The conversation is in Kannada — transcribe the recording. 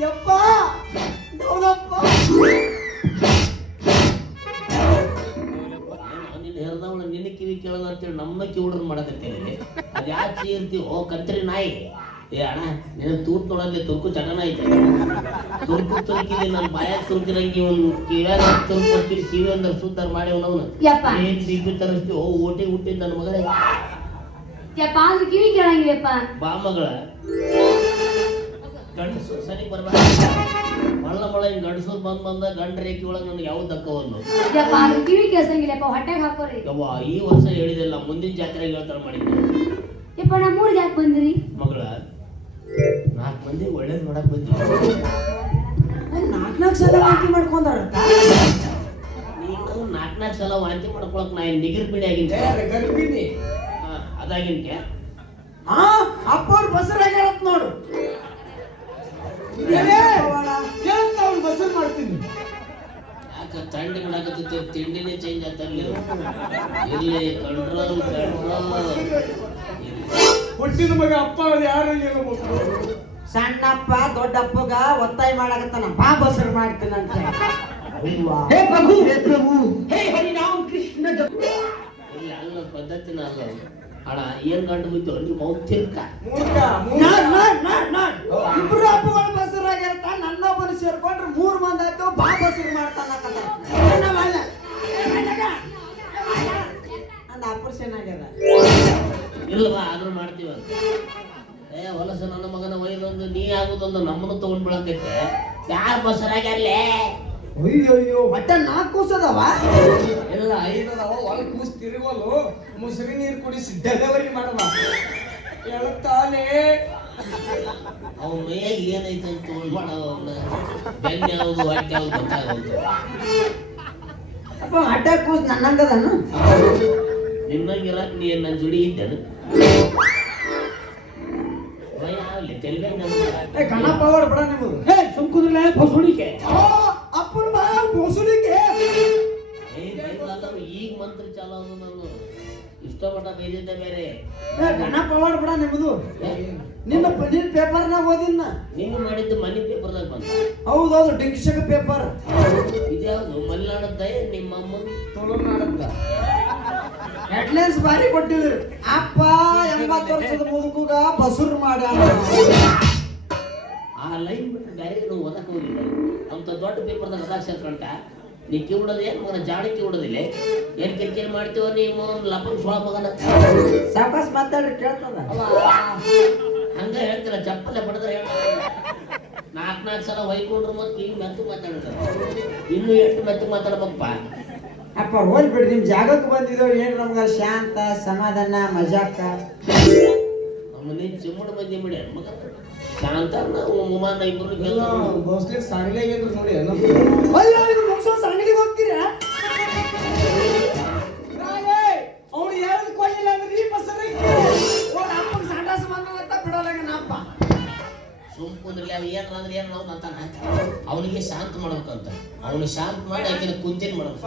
ಯಪ್ಪ ಡೌಲಪ್ಪ ನಿನ್ನ ಹೆರದವಳ ನಿನ್ನ ಕಿವಿ ಕೇಳೋದು ಅಂತೇಳಿ ನಮ್ಮ ಕಿವುಡ್ರನ್ನ ಮಾಡಕತ್ತೇನೆ. ಅದು ಯಾಕೆ ಇರ್ತೀವಿ ಓ ಕಂತ್ರಿ ನಾಯಿ. ಏ ಅಣ್ಣ ನಿನ್ನ ತೂತ್ ನೋಡೋದ್ಲೆ ತುರ್ಕು ಚಟನ ಐತೆ. ತುರ್ಕು ತುರ್ಕಿದೆ ನನ್ನ ಬಾಯಾಗ ತುರ್ಕಿರಂಗಿ ಒಂದು ಕಿವ್ಯಾಗ ತುರ್ಕೊಡ್ತೀನಿ ಕಿವಿ ಅಂದ್ರೆ ಸುದ್ದಾರ ಮಾಡಿ ಅವನವನು ಏನ್ ಬಿಗ್ಗಿ ತರಿಸ್ತೀವಿ ಓ ಓಟಿ ಹುಟ್ಟಿದ ನನ್ನ ಮಗಳೇ ಕಿವಿ ಕೇಳಂಗಿಲ್ಲಪ್ಪ. ಬಾ ಮಗಳ ಗಂಡಸು ಸರಿ ಬರ್ಬಾರ ಮಳ್ಳ ಹಿಂಗ್ ಗಂಡಸೂರ್ ಬಂದ ಗಂಡ ರೇಖೆ ಒಳಗೆ ನನಗೆ ಯಾವ ದಕ್ಕವಲ್ಲ. ಕಿವಿ ಕೇಳ್ಸಂಗಿಲ್ಲಪ್ಪ ಹೊಟ್ಟೆಗೆ ಹಾಕೋರಿ. ಯವ್ವ ಈ ವರ್ಷ ಹೇಳಿದಿಲ್ಲ ಮುಂದಿನ ಜಾತ್ರೆಗೆ ಹೇಳ್ತಾರ ಮಾಡಿದ್ದೆ. ಯಪ್ಪ ನಮ್ಮೂರಿಗೆ ಯಾಕೆ ಬಂದ್ರಿ? ಮಗಳ 4 ಮಂದಿ ಒಳ್ಳೇದ್ ಮಾಡಕ್ ಬಂದ್ವಿ. 4 ಸಲ ವಾಂತಿ ಮಾಡ್ಕೊಂಡಾರ. ನೀನು 4 ಸಲ ವಾಂತಿ ಮಾಡ್ಕೊಳಕ್ ನಾ ನಿಗಿರ್ ಬಿಡಿ ಆಗಿನ ಗರ್ಭಿಣಿ ಅದಾಗಿನ್ಕೆ ಅಪ್ಪ ಅವ್ರ ಬಸರಾಗ ಹೇಳತ್ ನೋಡು. ಬಸರ್ ಮಾಡ್ತೀನಿ ಯಾಕ ತಂಡಿ ಮಾಡಾಕತ್ತ ತಿಂಡಿನೇ ಚೇಂಜ್ ಆಗ್ತಾರಲ್ಲ. ಇಲ್ಲಿ ಕಂಟ್ರೋಲ್ ಹುಟ್ಟಿದ ಮಗ ಅಪ್ಪ ಯಾರು ಸಣ್ಣಪ್ಪ ದೊಡ್ಡಪ್ಪಗ ಒತ್ತಾಯ ಮಾಡಾಕತ್ತಾನ ಬಾ ಬಸರ್ ಮಾಡ್ತೀನಿ ಅಂತ. ಹೇ ಪ್ರಭು ಹೇ ಪ್ರಭು ಹೇ ಹರಿನಾಮ ಕೃಷ್ಣ ಇಲ್ಲಿ ಅಲ್ಲ ಪದ್ಧತಿನ ಅಲ್ಲ ಅಣ್ಣ ಏನ್ ಗಂಟು ಬಿದ್ದು ನೀವು ಮೌತಿರ್ಕ ಇಬ್ರು ಅಪ್ಪಗಳು ಬಸರಾಗಿರ್ತ ನನ್ನೊಬ್ಬರು ಸೇರ್ಕೊಂಡ್ರೆ 3 ಮಂದಿ ಆಯ್ತು ಬಾ ಬಸರು ಮಾಡ್ತಾನ ಅಂದ ಆಪರೇಷನ್ ಆಗ್ಯದ. ಇಲ್ವಾ ಆದ್ರೂ ಮಾಡ್ತೀವ. ಏ ಹೊಲಸ ನನ್ನ ಮಗನ ಒಯ್ದೊಂದು ನೀ ಆಗುದೊಂದು ನಮ್ಮನ್ನು ತಗೊಂಡ್ ಬಿಡಕೈತೆ ಯಾರು ಬಸರಾಗ್ಯಾರಲೇ. ಅಯ್ಯೋ ಹೊಟ್ಟೆ 4 ಕೂಸದವ ಎಲ್ಲ 5 ಅದಾವ. ಒಳಗೆ ಕೂಸ್ ತಿರುಗಲು ಮುಸುರಿ ನೀರು ಕುಡಿಸಿ ಡೆಲಿವರಿ ಮಾಡವ ಹೇಳ್ತಾನೆ. ಅವನ ಮೈಯಾಗ ಏನೈತೆ ಅಂತ ತಗೊಂಡು ಬೆನ್ನ ಯಾವುದು ಹೊಟ್ಟೆ ಯಾವುದು ಗೊತ್ತಾಗೋದು. ಅಪ್ಪ ಹೊಟ್ಟೆ ಕೂಸ್ ನನ್ನಂಗದನು ನಿನ್ನಂಗಿರಕ್ ನೀ ನನ್ನ ಜುಡಿ ಇದ್ದೇನು ಆಗಲಿ ತೆಲಿಗೆ ಕಣಪ್ಪ ಅವ್ರು ಬಿಡ ನಿಮ್ಮದು ಸುಮ್ಕುದ್ರಲ್ಲ ಬಸುಳಿಕೆ ಅಪ್ಪನ ಬಾ ಬಸುಳಿಕೆ ಈಗ ಮಂತ್ರ ಚಾಲು ಅದು ನಾನು ಇಷ್ಟಪಟ್ಟ ಬೈದಿದ್ದೆ ಬೇರೆ. ಗಣಪ ಅವಾರ್ಡ್ ಬಿಡ ನಿಮ್ಮದು. ನಿನ್ನ ಪೇಪರ್ನಾಗ ಓದಿನ ನೀನು ಮಾಡಿದ್ದು ಮನಿ ಪೇಪರ್ದಾಗ ಬಂತ. ಹೌದೌದು ಡಿಂಕಿಶಕ ಪೇಪರ್. ಇದ್ಯಾವುದು ಮಲೆನಾಡದ್ದ ನಿಮ್ಮಮ್ಮ ತುಳುನಾಡದ್ದ ಹೆಡ್ಲೈನ್ಸ್ ಬಾರಿ ಕೊಟ್ಟಿದ್ರು. ಅಪ್ಪ 80 ವರ್ಷದ ಮುದುಕುಗ ಬಸುರ್ ಮಾಡ್ಯಾನ. ಆ ಲೈನ್ ಬಿಟ್ಟು ಬೇರೆ ಓದಕ್ಕೆ ಹೋಗಿಲ್ಲ ಅಂತ ದೊಡ್ಡ ಪೇಪರ್ದಾಗ ಅದಾಕ್ಷರ ಕಂಟ ನೀ ಕಿವಿಡೋದು ಏನು ಮಗನ ಜಾಡಿ ಕಿವಿಡೋದಿಲ್ಲ ಏನು ಕಿರಿಕಿರಿ ಮಾಡ್ತೀವ ನೀವು ಲಪನ್ ಸೊಳ ಮಗನ ಸಾಕಾಸ್ ಮಾತಾಡ್ರಿ ಕೇಳ್ತದ. ಹಂಗ ಹೇಳ್ತಿಲ್ಲ ಚಪ್ಪಲೆ ಬಡದ್ರೆ ಹೇಳ್ತಾರೆ 4 ಸಲ ಹೊಯ್ಕೊಂಡ್ರು ಮತ್ತೆ ಈಗ ಮೆತ್ತು ಮಾತಾಡ್ತಾರೆ. ಇನ್ನು ಎಷ್ಟು ಮೆತ್ತು ಮಾತಾಡ್ಬೇಕಪ್ಪ. ಅಪ್ಪ ಹೋಲ್ ಬಿಡ್ರಿ ನಿಮ್ ಜಾಗಕ್ಕೆ ಬಂದಿದ್ದೇವೆ ಏನ್ ನಮ್ಗ ಶಾಂತ ಸಮಾಧಾನ ಮಜಾಕ. ನಮ್ಮನೆ ಚಿಮ್ಮಡ ಮಂದಿ ಬಿಡಿ ಮಗ ಶಾಂತ ಉಮಾನ ಇಬ್ಬರು ಮೋಸ್ಟ್ಲಿ ಸಾಂಗ್ಲೆ ಏನ್ರು ನೋಡಿ ಸಂಗಡಿಗೆ ಹೋಗ್ತೀರಾ? ಅವ್ನು ಯಾರು ಕೊಯ್ಯಿಲ್ಲ ಅಂದ್ರೆ ಈ ಬಸರಿಗೆ ಅಪ್ಪನ ಸಂಡಾಸ ಬಂದಂತ ಬಿಡೋಲಾಗ ನಪ್ಪ ಸುಮ್ಕುಂದ್ರಲ್ಲಿ ಅವ ಏನಾದ್ರೆ ಏನು ನಾವು ಅಂತಾನ ಅವನಿಗೆ ಶಾಂತ ಮಾಡ್ಬೇಕಂತ ಅವನು ಶಾಂತ ಮಾಡಿ ಆಕಿನ ಕುಂತಿನ ಮಾಡ್ಬೇಕು.